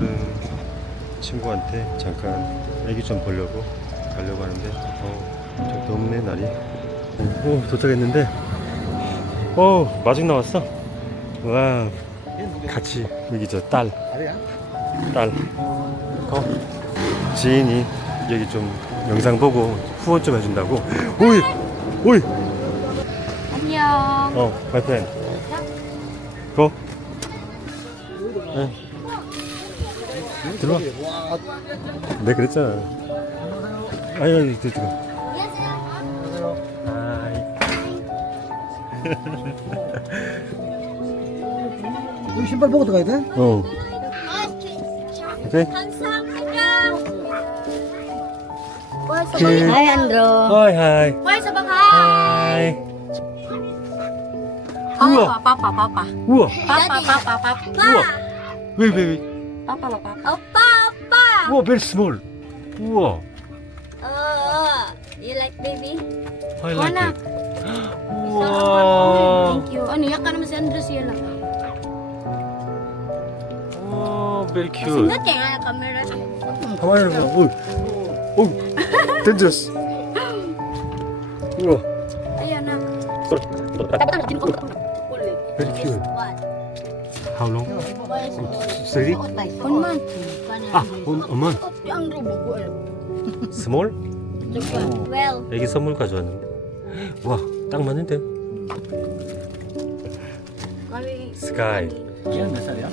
오늘은 친구한테 잠깐 애기 좀 보려고 가려고 하는데 어, 좀 덥네 날이. 오 도착했는데. 오 마중 나왔어. 와 같이 여기 저 딸. 딸. 어, 지인이 여기 좀 영상 보고 후원 좀 해준다고. 오이 오이. 안녕. 어 my friend. go 네. 들어와. 네 그랬잖아. 아니 아니 들어 들어 여기 신발 보고 들어가야 돼? 어. 오케이. 오케이. Hi, Andro. 하이 하이. Where's the bang 하이. 우와. Papa, papa, papa. 우와. Papa, papa, papa. 우와. 왜 왜 왜? Papa, papa. Oh, Papa! 우와 very small 우와 Oh, you like baby? I like like it. 우와 Thank you. Ano, yak ka naman si Andro siya lang. 와 very cute Not yung ano, camera. 가만히 있어 오, 오, dangerous 우와 Ayan na. very cute What? How long? three? One month. 아, one, a month rubo small? Well, 애기 선물 가져왔는데 와 딱 맞는데 Kali, 스카이 몇 살이야?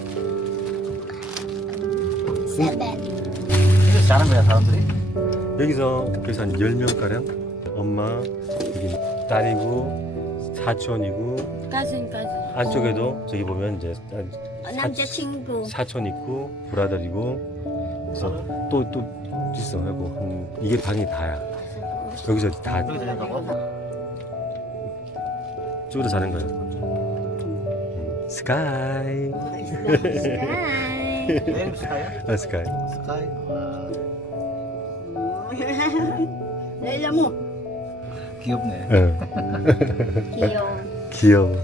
seven. 이거 자는 거야 사람들이? 여기서 그래서 한 10명 가량 엄마 여기 딸이고 사촌이고 cousin, cousin. 안쪽에도 저기 보면 이제 남자친구. 사촌 있고 브라더리고 그래서 또 또 있어 하고 한, 이게 방이 다야 여기서 다 여기? 쪽으로 자는 거야 음, 스카이 Hi. 내 이름 스카이야? 아 스카이 스카이 Laila mo. 귀엽네 응. Kiyo. 귀여워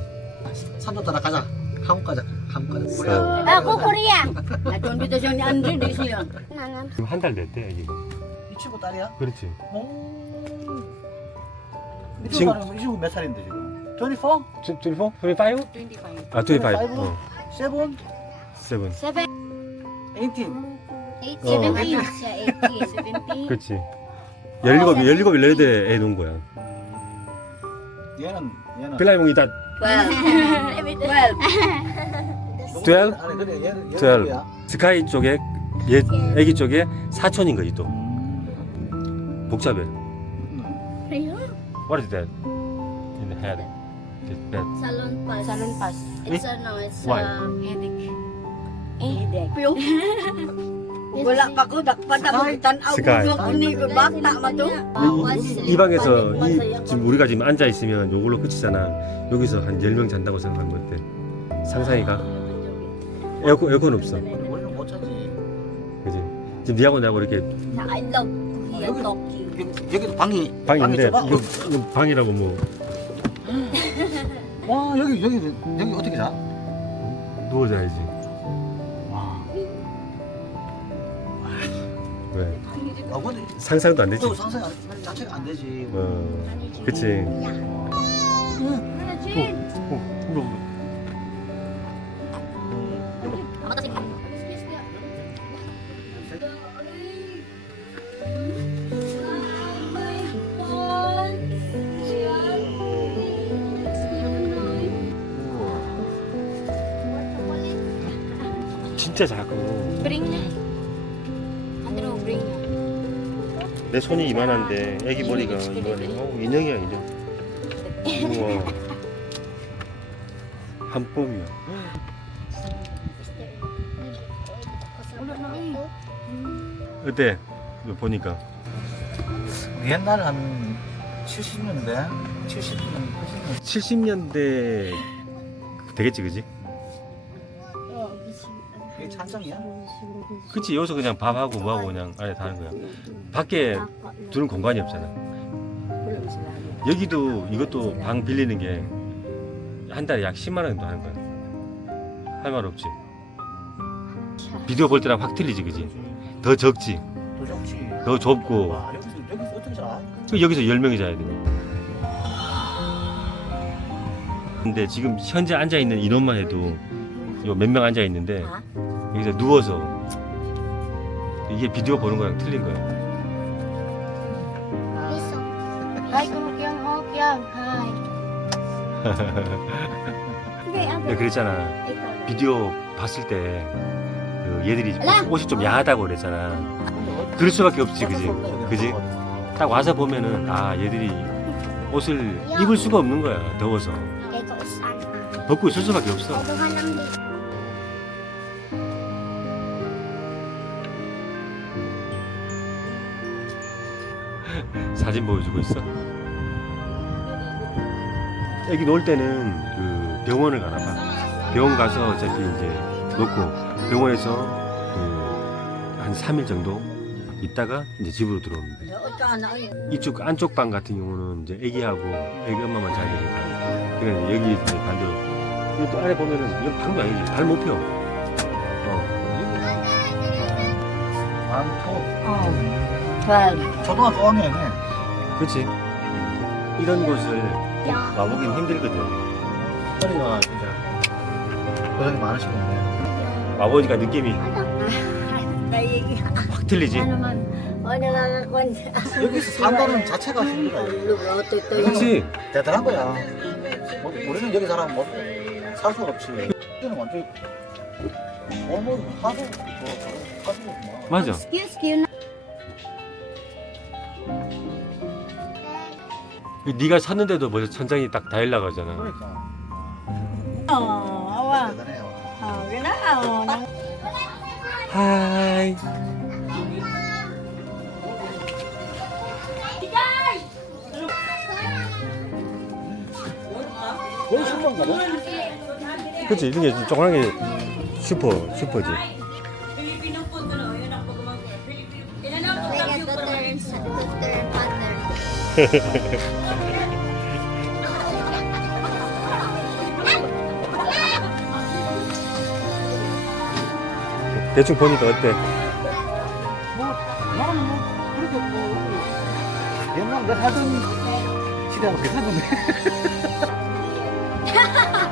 산도 따라 가자 한국 가자 한국 가자 사- 코리아 Ako, Korea. Natun dito siya ni Andro, di siya. Nanam. 지금 한 달 됐대 애기 이 친구 딸이야? 그렇지 오. 이 친- 친구 딸은- 이 친구 몇 살인데 지금? 24? 24? 25? 25. 아 25. 어. 7? 7. Seven. 18? Eight, Oh. seventeen. Siya, eighteen. Seventeen. 그렇지. 17, 17, 18에 애 놓은 거야. 얘는 얘는 빌라이몽이 다 12? 아니 그래 얘는 얘는 12. 누구야? 스카이 쪽에 얘 애기 쪽에 사촌인 거지 또. 음. 복잡해. 음. What is that? In the head. This that. Salon pass. Salon pass. It's a, no, it's Why? a... Headache. Wala pa ko dakpada mo tanaw Sky. ko ni bata ma to. 이, 이, 이 방에서 이, 지금 우리가 지금 앉아 있으면 요걸로 끝이잖아. 여기서 한 10명 잔다고 생각하는 거 어때? 상상이 가? 에어컨 에어컨 없어. 우리는 못 찾지 그지? 지금 니하고 나하고 이렇게 Naka-love ko yan, 여기 Tokyo. 여기, 여기도 방이 방이 있는데 좁아? 이거, 이거 방이라고 뭐 와 여기 여기 여기 어떻게 자? 누워 자야지. 왜? 아 근데 상상도 안 되지. 또 상상 안- 자체가 안 되지. 어, 그치. 어. 진짜 작고 내 손이 이만한데 애기 머리가 이만해 어, 인형이야 인형 우와 한 뼘이야 어때? 이거 보니까 옛날 한 70년대, 70년, 80년. 70년대 되겠지 그지? 이게 찬장이야? 그치 여기서 그냥 밥하고 뭐하고 그냥 안에 다 하는 거야 밖에 두는 공간이 없잖아 여기도 이것도 방 빌리는 게 한 달에 약 10만 원 정도 하는 거야 할 말 없지 비디오 볼 때랑 확 틀리지 그지? 더 적지 더 좋지. 더 좁고 와, 여기서 여기서 어떻게 자? 그 여기서 10명이 자야 되니까 근데 지금 현재 앉아 있는 인원만 해도 몇명 앉아 있는데 여기서 누워서 이게 비디오 보는 거랑 틀린 hokyang. Hi. 근데 그랬잖아. 비디오 봤을 때그 얘들이 옷이, 옷이 좀 야하다고 그랬잖아. 그럴 수밖에 없지 그지? 그지? 딱 와서 보면은 아 얘들이 옷을 입을 수가 없는 거야 더워서. 벗고 있을 수밖에 없어 사진 보여주고 있어 애기 놀 때는 그 병원을 가나 봐 병원 가서 어차피 이제 놓고 병원에서 그한 3일 정도 있다가 이제 집으로 들어오면 돼 이쪽 안쪽 방 같은 경우는 이제 애기하고 애기 엄마만 자야 되니까 그래 여기 이제 반대로 또 안에 보면은 이건 방도 아니지 발 못 펴. 어. 많고. Twelve. 초등학교 5학년이네. 그렇지. 이런 곳을 와보긴 힘들거든. 소리가 진짜 고생이 많으시겠네. 와보니까 느낌이 확 틀리지. 여기서 산다는 자체가 힘들어요. 그렇지. 대단한 거야. 뭐, 우리는 여기 사람 뭐 살 수가 없지. 여기는 완전 뭐 하도 뭐 가지고 뭐. 맞아. Excuse you. 네가 샀는데도 벌써 천장이 딱 다 일나가잖아. 그러니까 awa. 대단해요. Oh, ganaon. 하이. 거의 10만 가네. 그렇지. 이런 게 조그만 게 슈퍼 슈퍼지. 대충 보니까 어때? 뭐 나는 뭐 그렇게 뭐 옛날 내 살던 시대하고 비슷한데.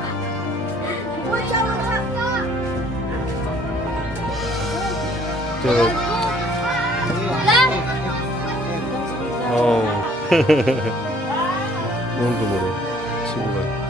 원금으로 친구가.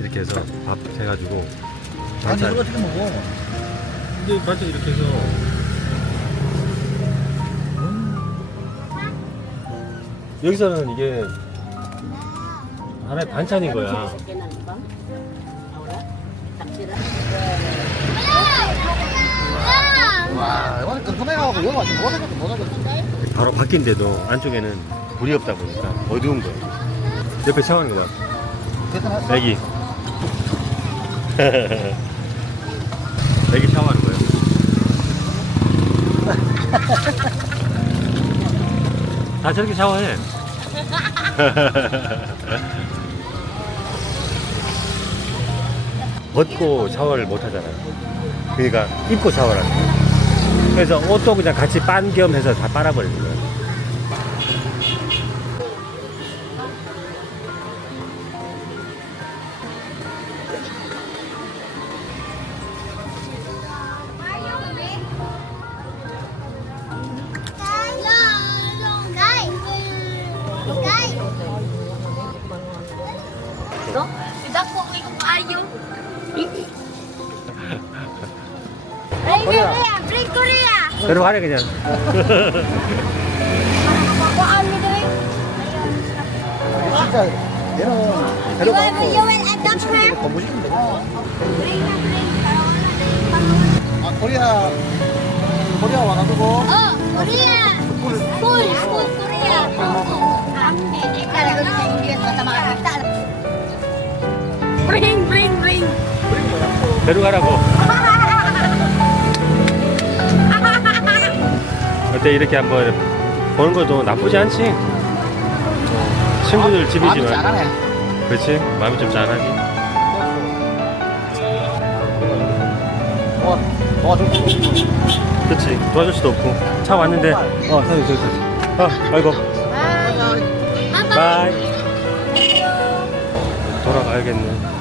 이렇게 해서 밥 해가지고 아니 반찬. 이거 어떻게 먹어? 근데 반찬 이렇게 해서 여기서는 이게 하나의 반찬인 거야. 와 이거는 끈끈해가지고 이거 아직 못하겠다 못하겠다. 바로 바뀐데도 안쪽에는 불이 없다 보니까 어두운 거야. 옆에 샤워하는 거야. 대단하다. 애기. 애기 샤워하는 거야. 다 저렇게 샤워해. 벗고 샤워를 못 하잖아. 그러니까 입고 샤워를 하는 거야. 그래서 옷도 그냥 같이 빤 겸 해서 다 빨아버리는. Dako 하래 그냥. 진짜 얘는 You 데려가고 will, you will adopt her. bring her. 아 코리아 코리아 와가지고 Oh, Korea. Full, full Korea. Bring, bring, bring. 데려가라고. 때 이렇게 한번 보는 것도 나쁘지 않지? 어, 친구들 집이지만. 짠하네. 그렇지? 마음이 좀 짠하지? 없어. 그렇지. 도와줄 수도 없고. 차 왔는데. 어, 사진, 저기, 저기. 어, 아이고. 바이. 돌아가야겠네.